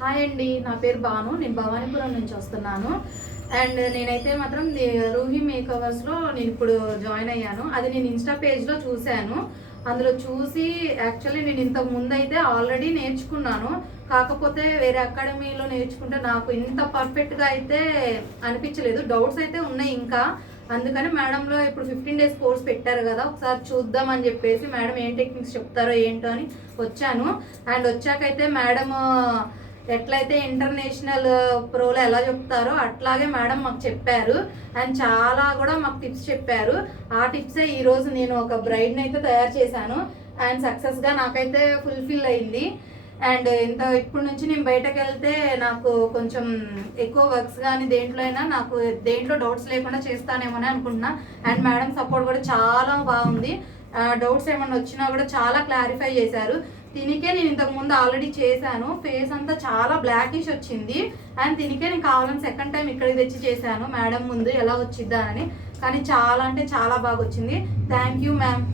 Hi అండి, నా పేరు భాను. నేను భవానీపురం నుంచి వస్తున్నాను. అండ్ నేనైతే మాత్రం రూహి మేకవర్స్లో నేను ఇప్పుడు జాయిన్ అయ్యాను. అది నేను ఇన్స్టా పేజ్లో చూశాను. అందులో చూసి యాక్చువల్లీ నేను ఇంతకు ముందు అయితే ఆల్రెడీ నేర్చుకున్నాను. కాకపోతే వేరే అకాడమీలో నేర్చుకుంటే నాకు ఇంత పర్ఫెక్ట్గా అయితే అనిపించలేదు. డౌట్స్ అయితే ఉన్నాయి ఇంకా. అందుకని మేడంలో ఇప్పుడు 15 days కోర్స్ పెట్టారు కదా, ఒకసారి చూద్దాం అని చెప్పేసి మేడం ఏం టెక్నిక్స్ చెప్తారో ఏంటో అని వచ్చాను. అండ్ వచ్చాకైతే మేడం ఎట్లయితే ఇంటర్నేషనల్ ప్రోలో ఎలా చెప్తారో అట్లాగే మేడం మాకు చెప్పారు. అండ్ చాలా కూడా మాకు టిప్స్ చెప్పారు. ఆ టిప్సే ఈరోజు నేను ఒక బ్రైడ్ని అయితే తయారు చేశాను. అండ్ సక్సెస్గా నాకైతే ఫుల్ఫిల్ అయింది. అండ్ ఇప్పటి నుంచి నేను బయటకు వెళ్తే నాకు కొంచెం ఎక్కువ వర్క్స్ కానీ దేంట్లో అయినా నాకు దేంట్లో డౌట్స్ లేకుండా చేస్తానేమోని అనుకుంటున్నా. అండ్ మేడం సపోర్ట్ కూడా చాలా బాగుంది. డౌట్స్ ఏమన్నా వచ్చినా కూడా చాలా క్లారిఫై చేశారు. దీనికే నేను ఇంతకు ముందు ఆల్రెడీ చేశాను. ఫేస్ అంతా చాలా బ్లాకిష్ వచ్చింది. అండ్ దీనికే నేను కావాలని సెకండ్ టైం ఇక్కడికి తెచ్చి చేశాను మేడం ముందు ఎలా వచ్చిద్దా అని. కానీ చాలా అంటే చాలా బాగా వచ్చింది. Thank you ma'am.